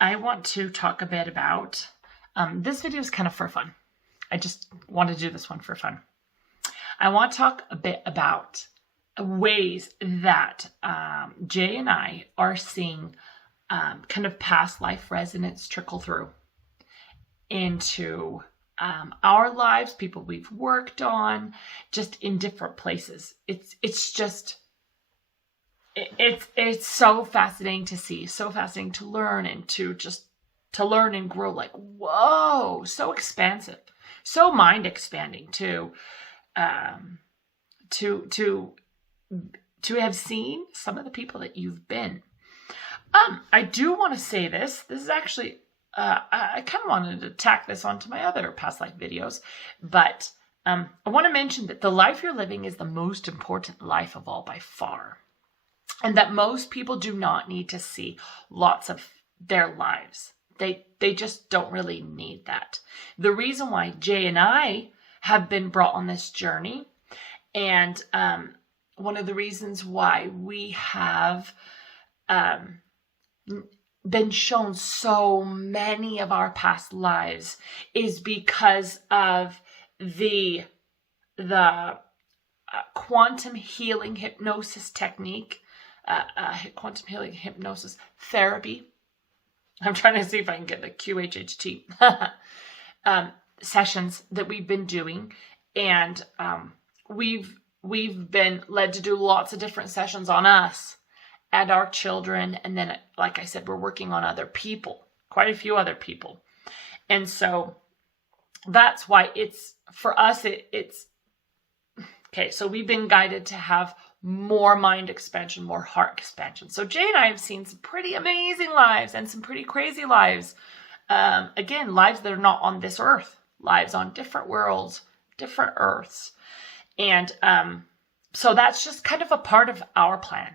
I want to talk a bit about, this video is kind of for fun. I just want to do this one for fun. I want to talk a bit about ways that Jay and I are seeing kind of past life resonance trickle through into our lives, people we've worked on, just in different places. It's so fascinating to see, so fascinating to learn, and to learn and grow. Like, whoa, so expansive, so mind expanding to have seen some of the people that you've been. I do want to say this. This is actually, I kind of wanted to tack this onto my other past life videos, but I want to mention that the life you're living is the most important life of all by far. And that most people do not need to see lots of their lives. They just don't really need that. The reason why Jay and I have been brought on this journey, and one of the reasons why we have been shown so many of our past lives, is because of the quantum healing hypnosis technique. Quantum healing hypnosis therapy. I'm trying to see if I can get the QHHT sessions that we've been doing, and we've been led to do lots of different sessions on us and our children, and then, like I said, we're working on other people, quite a few other people, and so that's why it's for us. It's okay. So we've been guided to have more mind expansion, more heart expansion. So Jay and I have seen some pretty amazing lives and some pretty crazy lives. Again, lives that are not on this earth, lives on different worlds, different earths. And so that's just kind of a part of our plan.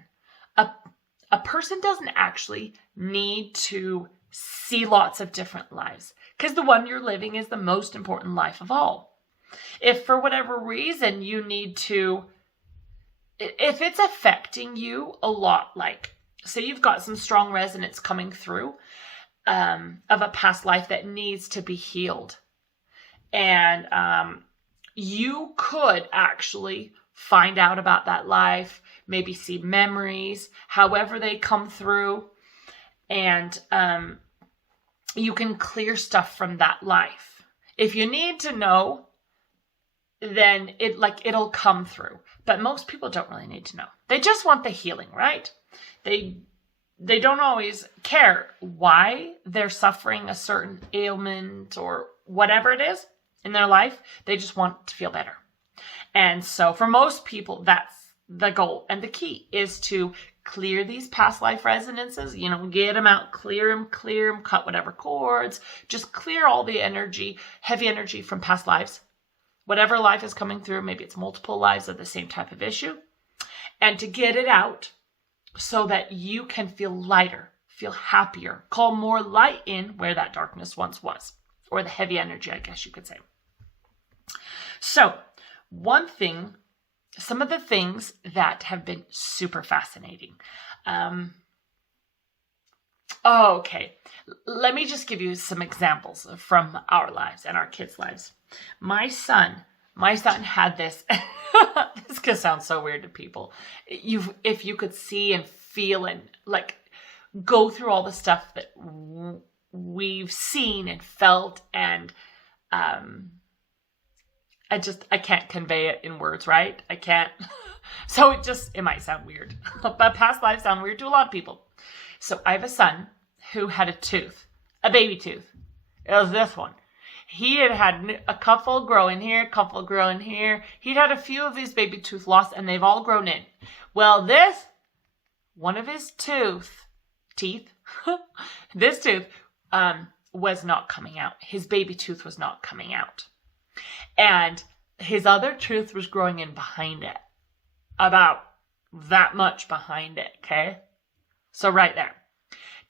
A person doesn't actually need to see lots of different lives, because the one you're living is the most important life of all. If for whatever reason you need to, if it's affecting you a lot, like say you've got some strong resonance coming through of a past life that needs to be healed, and you could actually find out about that life, maybe see memories, however they come through, and you can clear stuff from that life. If you need to know, then it'll come through. But most people don't really need to know. They just want the healing, right? They don't always care why they're suffering a certain ailment or whatever it is in their life. They just want to feel better. And so for most people, that's the goal. And the key is to clear these past life resonances, get them out, clear them, cut whatever cords, just clear all the energy, heavy energy from past lives. Whatever life is coming through, maybe it's multiple lives of the same type of issue, and to get it out so that you can feel lighter, feel happier, call more light in where that darkness once was, or the heavy energy, I guess you could say. So some of the things that have been super fascinating. Okay, let me just give you some examples from our lives and our kids' lives. My son had this. This could sound so weird to people. If you could see and feel and go through all the stuff that we've seen and felt, and I can't convey it in words, right? I can't. So it might sound weird, but past lives sound weird to a lot of people. So I have a son who had a baby tooth. It was this one. He had a couple grow in here, a couple grow in here. He'd had a few of these baby tooth lost, and they've all grown in. Well, one of his teeth, this tooth was not coming out. His baby tooth was not coming out. And his other tooth was growing in behind it. About that much behind it, okay? So right there.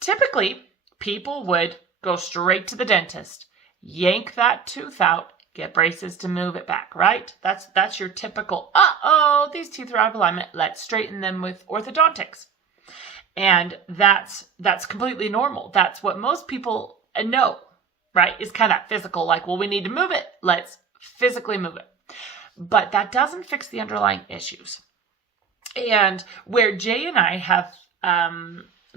Typically, people would go straight to the dentist, yank that tooth out, get braces to move it back, right? That's your typical, these teeth are out of alignment, let's straighten them with orthodontics. And that's completely normal. That's what most people know, right? Is kind of physical, like, well, we need to move it. Let's physically move it. But that doesn't fix the underlying issues. And where Jay and I have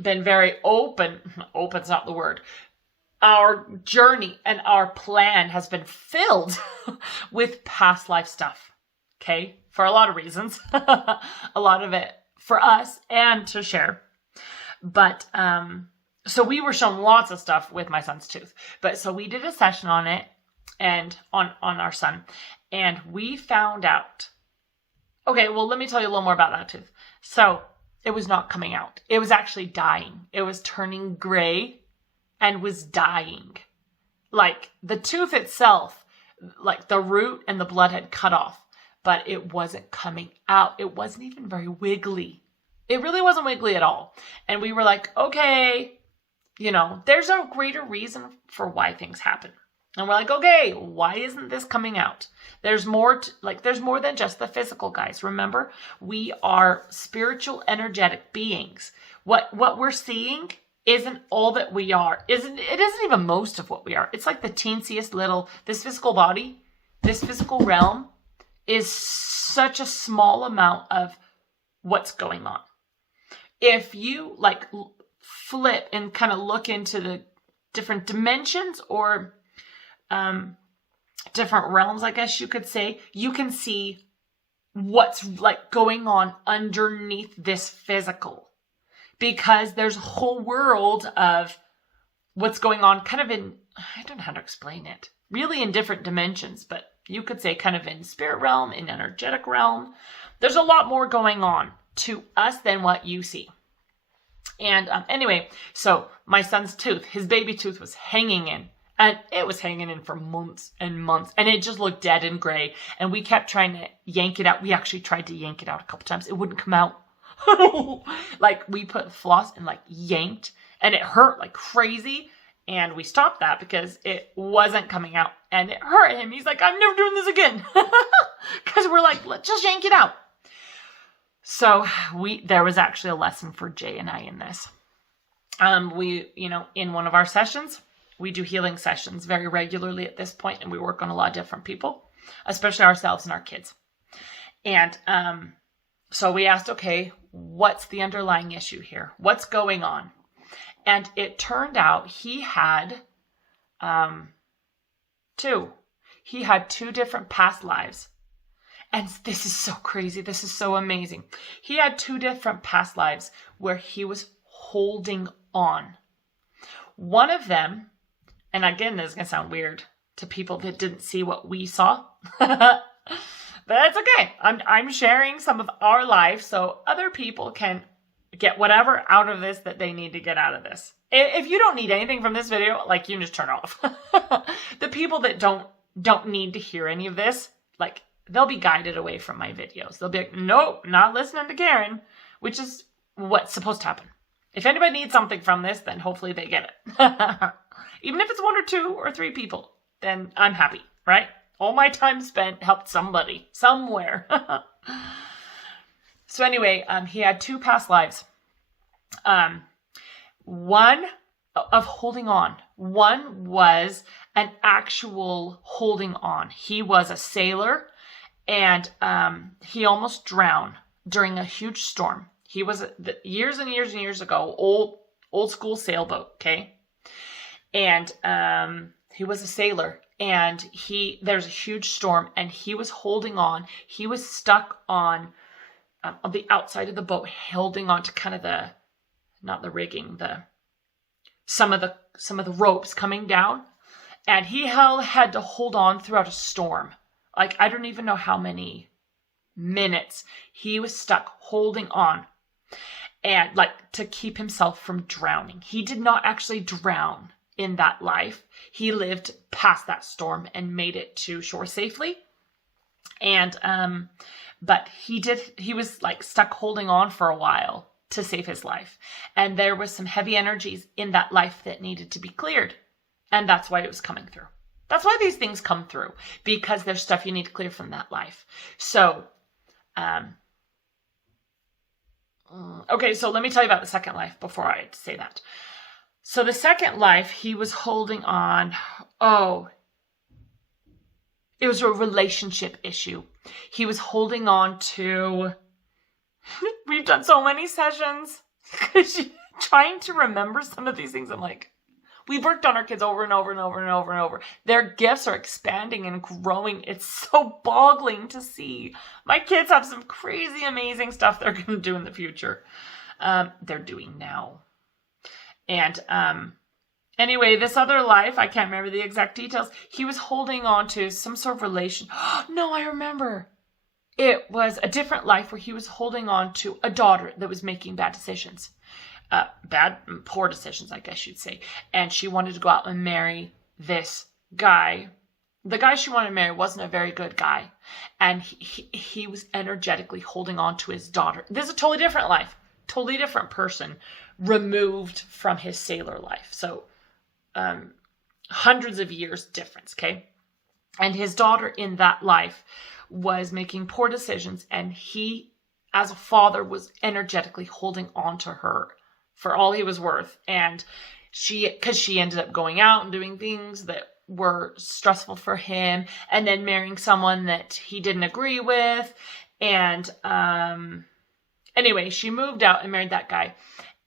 been very open's not the word. Our journey and our plan has been filled with past life stuff. Okay? For a lot of reasons. A lot of it for us and to share. But, so we were shown lots of stuff with my son's tooth. But so we did a session on it and on our son. And we found out. Okay, well, let me tell you a little more about that tooth. So it was not coming out. It was actually dying. It was turning gray and was dying. Like the tooth itself, like the root and the blood had cut off, but it wasn't coming out. It wasn't even very wiggly. It really wasn't wiggly at all. And we were like, okay, there's a greater reason for why things happen. And we're like, okay, why isn't this coming out? There's more, there's more than just the physical, guys. Remember, we are spiritual, energetic beings. What we're seeing isn't all that we are. It isn't even most of what we are. It's like the teensiest little, this physical body, this physical realm is such a small amount of what's going on. If you flip and kind of look into the different dimensions or different realms, I guess you could say, you can see what's going on underneath this physical, because there's a whole world of what's going on kind of in, I don't know how to explain it, really in different dimensions, but you could say kind of in spirit realm, in energetic realm. There's a lot more going on to us than what you see. And anyway, so my son's tooth, his baby tooth was hanging in. And it was hanging in for months and months. And it just looked dead and gray. And we kept trying to yank it out. We actually tried to yank it out a couple times. It wouldn't come out. We put floss and yanked. And it hurt like crazy. And we stopped that because it wasn't coming out. And it hurt him. He's like, I'm never doing this again. Because we're like, let's just yank it out. So there was actually a lesson for Jay and I in this. In one of our sessions, we do healing sessions very regularly at this point, and we work on a lot of different people, especially ourselves and our kids. And so we asked, okay, what's the underlying issue here? What's going on? And it turned out he had two different past lives. And this is so crazy. This is so amazing. He had two different past lives where he was holding on. One of them, and again, this is going to sound weird to people that didn't see what we saw, but that's okay. I'm sharing some of our life so other people can get whatever out of this that they need to get out of this. If you don't need anything from this video, you can just turn off. The people that don't need to hear any of this, they'll be guided away from my videos. They'll be like, nope, not listening to Karen, which is what's supposed to happen. If anybody needs something from this, then hopefully they get it. Even if it's one or two or three people, then I'm happy, right? All my time spent helped somebody, somewhere. So anyway, he had two past lives. One of holding on. One was an actual holding on. He was a sailor, and he almost drowned during a huge storm. He was years and years and years ago, old school sailboat, okay? And he was a sailor, and there's a huge storm, and he was holding on. He was stuck on the outside of the boat, holding on to kind of not the rigging, some of the ropes coming down, and he had to hold on throughout a storm. I don't even know how many minutes he was stuck holding on, and to keep himself from drowning. He did not actually drown in that life. He lived past that storm and made it to shore safely. And but he was stuck holding on for a while to save his life. And there was some heavy energies in that life that needed to be cleared. And that's why it was coming through. That's why these things come through, because there's stuff you need to clear from that life. So, Okay, so let me tell you about the second life before I say that. So the second life, he was holding on. Oh, it was a relationship issue. He was holding on to. We've done so many sessions. Trying to remember some of these things. I'm like, we've worked on our kids over and over and over and over and over. Their gifts are expanding and growing. It's so boggling to see. My kids have some crazy, amazing stuff they're going to do in the future. They're doing now. And anyway, this other life, I can't remember the exact details. He was holding on to some sort of relation. No, I remember. It was a different life where he was holding on to a daughter that was making bad decisions. Poor decisions, I guess you'd say. And she wanted to go out and marry this guy. The guy she wanted to marry wasn't a very good guy. And he was energetically holding on to his daughter. This is a totally different life. Totally different person removed from his sailor life. So hundreds of years difference, okay? And his daughter in that life was making poor decisions, and he, as a father, was energetically holding on to her for all he was worth. And because she ended up going out and doing things that were stressful for him, and then marrying someone that he didn't agree with. And anyway, she moved out and married that guy,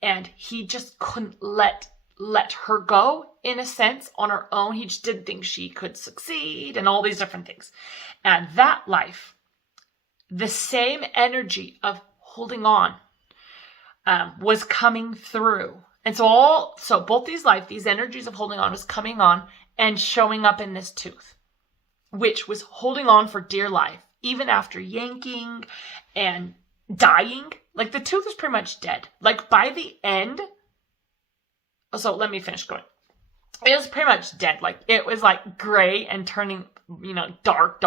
and he just couldn't let her go, in a sense, on her own. He just didn't think she could succeed and all these different things. And that life, the same energy of holding on was coming through. And so both these life, these energies of holding on was coming on and showing up in this tooth, which was holding on for dear life, even after yanking and dying. Like, the tooth was pretty much dead. Like, by the end, so let me finish going. It was pretty much dead. Like, it was like gray and turning, dark,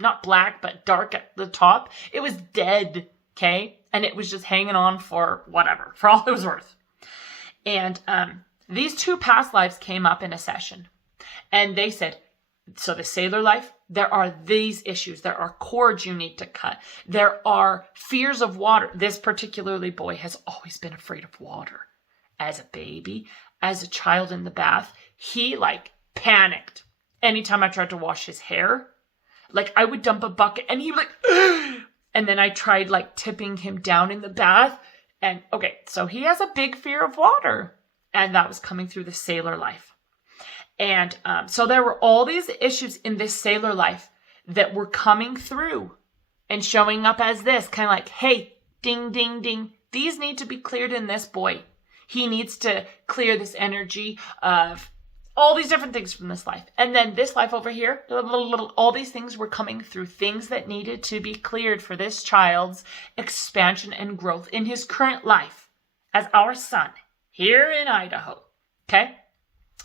not black, but dark at the top. It was dead, okay? And it was just hanging on for whatever, for all it was worth. And these two past lives came up in a session. And they said, so the sailor life, there are these issues. There are cords you need to cut. There are fears of water. This particularly boy has always been afraid of water. As a baby, as a child in the bath, he panicked anytime I tried to wash his hair. Like, I would dump a bucket and he would and then I tried tipping him down in the bath. And okay, so he has a big fear of water, and that was coming through the sailor life. And so there were all these issues in this sailor life that were coming through and showing up as this kind of hey, ding, ding, ding. These need to be cleared in this boy. He needs to clear this energy of all these different things from this life. And then this life over here, all these things were coming through, things that needed to be cleared for this child's expansion and growth in his current life as our son here in Idaho. Okay?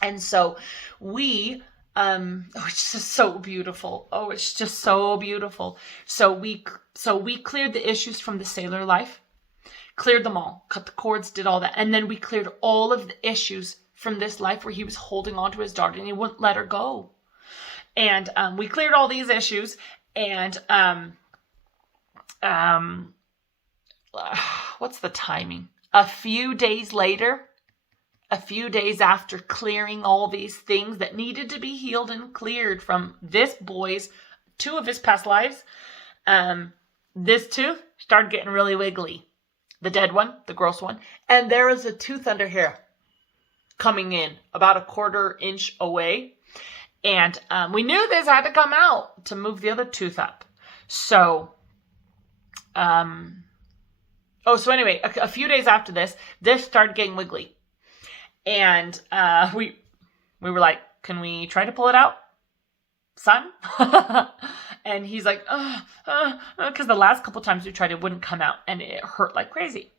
And so we, it's just so beautiful. Oh, it's just so beautiful. So we cleared the issues from the sailor life. Cleared them all, cut the cords, did all that. And then we cleared all of the issues from this life where he was holding on to his daughter and he wouldn't let her go. And we cleared all these issues. And what's the timing? A few days after clearing all these things that needed to be healed and cleared from this boy's, two of his past lives, this tooth started getting really wiggly. The dead one, the gross one. And there is a tooth under here coming in about a 1/4 inch away. And we knew this had to come out to move the other tooth up. So, so anyway, a few days after this started getting wiggly. And we were like, can we try to pull it out, son? And he's like, because the last couple times we tried, it wouldn't come out, and it hurt like crazy.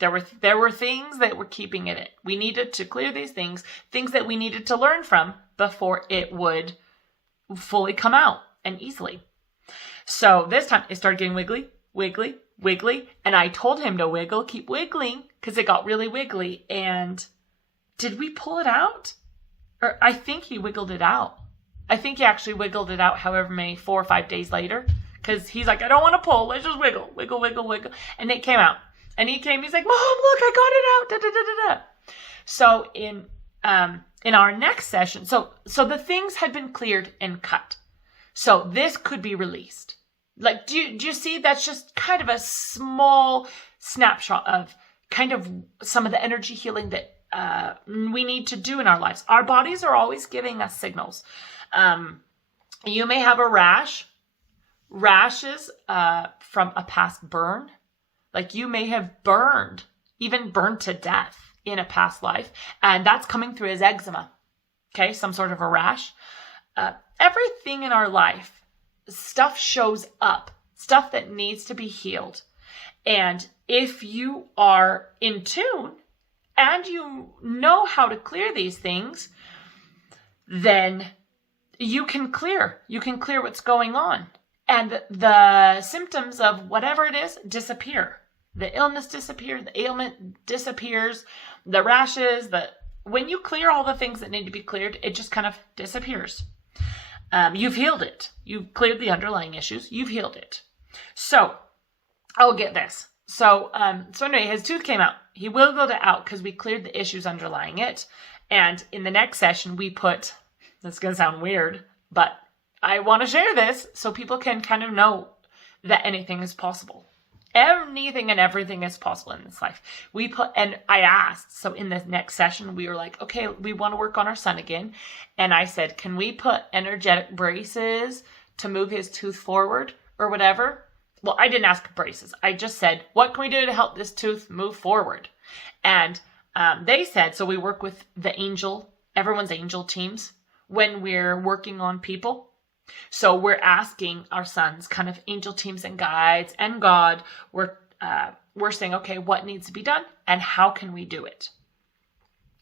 There were things that were keeping it in. We needed to clear these things that we needed to learn from before it would fully come out and easily. So this time it started getting wiggly, and I told him to wiggle, keep wiggling, because it got really wiggly. And did we pull it out? Or I think he wiggled it out. I think he actually wiggled it out however many 4 or 5 days later, because he's like, I don't want to pull. Let's just wiggle. And it came out. And he came, he's like, Mom, look, I got it out. Da, da, da, da, da. So in our next session, so the things had been cleared and cut. So this could be released. Like, do you see? That's just kind of a small snapshot of kind of some of the energy healing that we need to do in our lives. Our bodies are always giving us signals. You may have a rashes from a past burn. Like you may have even burned to death in a past life, and that's coming through as eczema. Okay, some sort of a rash. Everything in our life, stuff shows up, stuff that needs to be healed. And if you are in tune and you know how to clear these things, then you can clear what's going on. And the symptoms of whatever it is disappear. The illness disappears, the ailment disappears, the rashes, when you clear all the things that need to be cleared, it just kind of disappears. You've healed it. You've cleared the underlying issues. You've healed it. So, I'll get this. So anyway, his tooth came out. He wiggled it out because we cleared the issues underlying it. And in the next session, we put, this is going to sound weird, but I want to share this so people can kind of know that anything is possible. Anything and everything is possible in this life. And I asked, so in the next session, we were like, okay, we want to work on our son again. And I said, can we put energetic braces to move his tooth forward or whatever? Well, I didn't ask braces. I just said, what can we do to help this tooth move forward? And they said, so we work with everyone's angel teams when we're working on people. So we're asking our sons, kind of angel teams and guides and God, we're saying, okay, what needs to be done and how can we do it?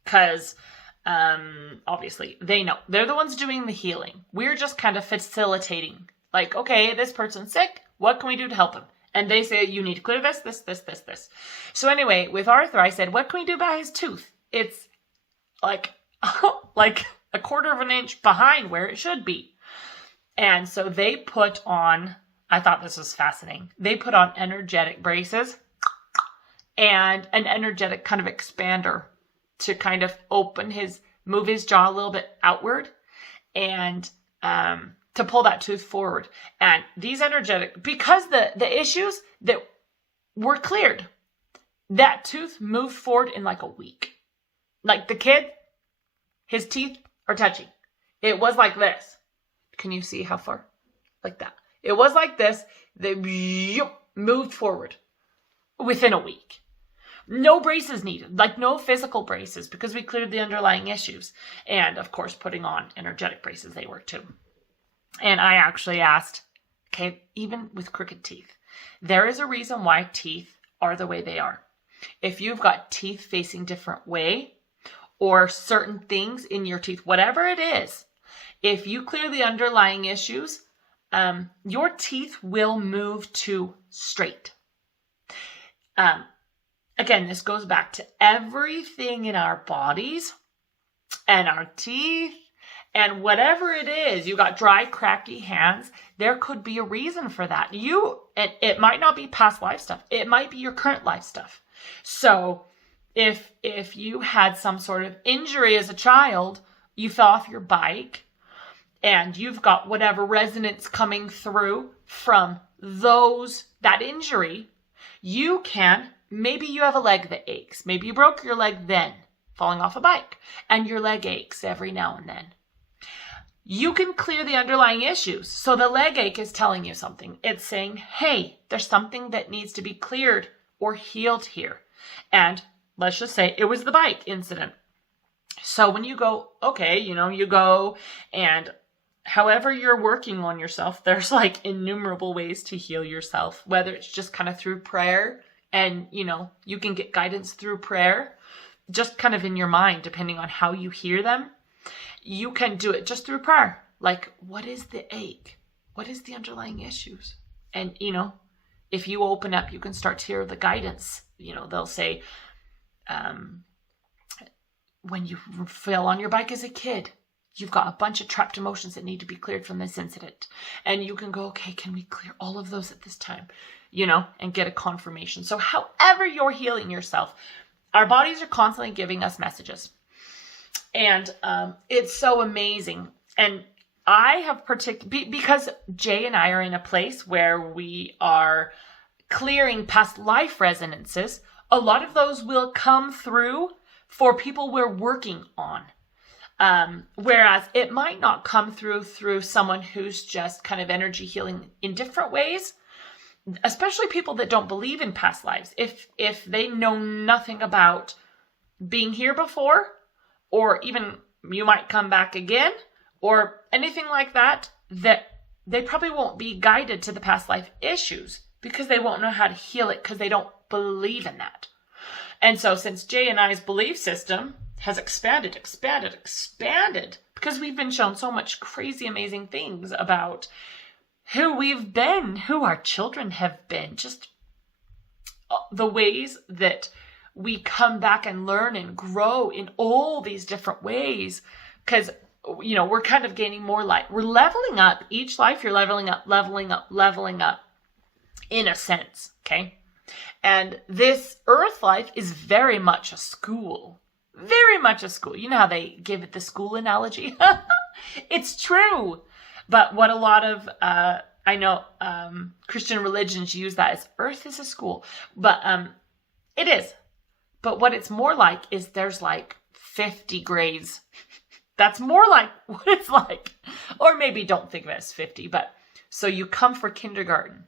Because obviously they know. They're the ones doing the healing. We're just kind of facilitating. Like, okay, this person's sick. What can we do to help him? And they say, you need to clear this. So anyway, with Arthur, I said, what can we do about his tooth? It's like a quarter of an inch behind where it should be. And so they put on, I thought this was fascinating. They put on energetic braces and an energetic kind of expander to kind of move his jaw a little bit outward and to pull that tooth forward. And these because the issues that were cleared, that tooth moved forward in like a week. Like the kid, his teeth are touching. It was like this. Can you see how far? Like that. It was like this. They moved forward within a week. No braces needed, like no physical braces because we cleared the underlying issues. And of course, putting on energetic braces, they work too. And I actually asked, okay, even with crooked teeth, there is a reason why teeth are the way they are. If you've got teeth facing different way or certain things in your teeth, whatever it is, if you clear the underlying issues, your teeth will move to straight. Again, this goes back to everything in our bodies and our teeth and whatever it is. You got dry, cracky hands. There could be a reason for that. It might not be past life stuff. It might be your current life stuff. So if you had some sort of injury as a child, you fell off your bike, and you've got whatever resonance coming through from that injury, maybe you have a leg that aches. Maybe you broke your leg then, falling off a bike, and your leg aches every now and then. You can clear the underlying issues. So the leg ache is telling you something. It's saying, hey, there's something that needs to be cleared or healed here. And let's just say it was the bike incident. So when you go, okay, you go and however you're working on yourself, there's like innumerable ways to heal yourself, whether it's just kind of through prayer and, you can get guidance through prayer, just kind of in your mind, depending on how you hear them. You can do it just through prayer. Like, what is the ache? What is the underlying issues? And, if you open up, you can start to hear the guidance. They'll say, when you fell on your bike as a kid, you've got a bunch of trapped emotions that need to be cleared from this incident. And you can go, okay, can we clear all of those at this time? and get a confirmation. So however you're healing yourself, our bodies are constantly giving us messages. And it's so amazing. And I have because Jay and I are in a place where we are clearing past life resonances, a lot of those will come through for people we're working on. Whereas it might not come through someone who's just kind of energy healing in different ways, especially people that don't believe in past lives. If they know nothing about being here before, or even you might come back again, or anything like that, that they probably won't be guided to the past life issues because they won't know how to heal it because they don't believe in that. And so since Jay and I's belief system has expanded, because we've been shown so much crazy, amazing things about who we've been, who our children have been, just the ways that we come back and learn and grow in all these different ways. Because, we're kind of gaining more light. We're leveling up. Each life you're leveling up in a sense, okay? And this earth life is very much a school. Very much a school. You know how they give it the school analogy? It's true. But what a lot of, I know Christian religions use that as earth is a school. But it is. But what it's more like is there's like 50 grades. That's more like what it's like. Or maybe don't think of it as 50. But so you come for kindergarten,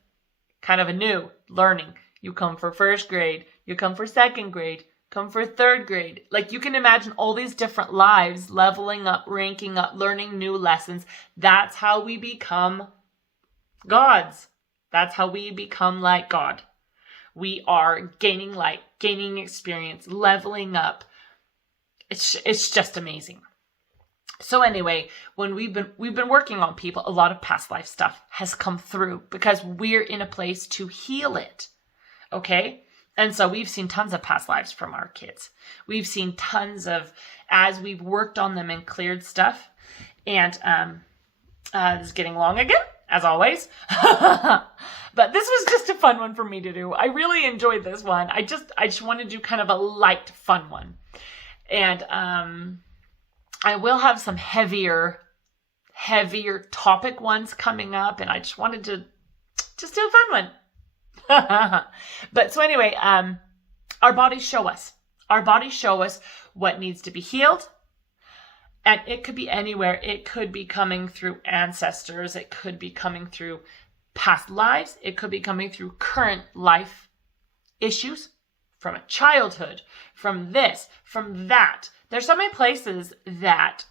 kind of a new learning. You come for first grade. You come for second grade. Come for third grade. Like you can imagine all these different lives, leveling up, ranking up, learning new lessons. That's how we become gods. That's how we become like God. We are gaining light, gaining experience, leveling up. It's just amazing. So anyway, when we've been working on people, a lot of past life stuff has come through because we're in a place to heal it. Okay? And so we've seen tons of past lives from our kids. We've seen tons of, as we've worked on them and cleared stuff. And this is getting long again, as always. But this was just a fun one for me to do. I really enjoyed this one. I just want to do kind of a light, fun one. And I will have some heavier topic ones coming up. And I just wanted to just do a fun one. But so anyway, our bodies show us. Our bodies show us what needs to be healed. And it could be anywhere. It could be coming through ancestors. It could be coming through past lives. It could be coming through current life issues from a childhood, from this, from that. There's so many places that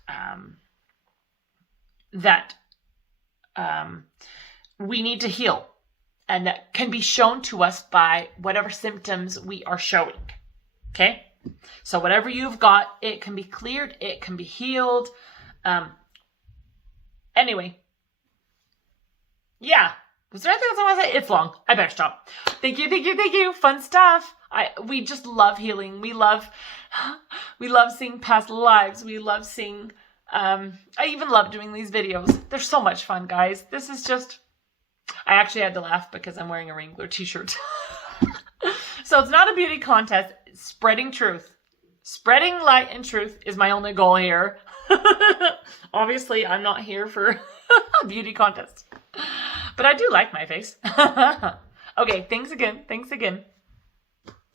we need to heal. And that can be shown to us by whatever symptoms we are showing. Okay? So whatever you've got, it can be cleared. It can be healed. Anyway. Yeah. Was there anything else I want to say? It's long. I better stop. Thank you. Fun stuff. We just love healing. We love seeing past lives. We love seeing, I even love doing these videos. They're so much fun, guys. This is just... I actually had to laugh because I'm wearing a Wrangler t-shirt. So it's not a beauty contest. It's spreading truth. Spreading light and truth is my only goal here. Obviously, I'm not here for a beauty contest. But I do like my face. Okay, thanks again.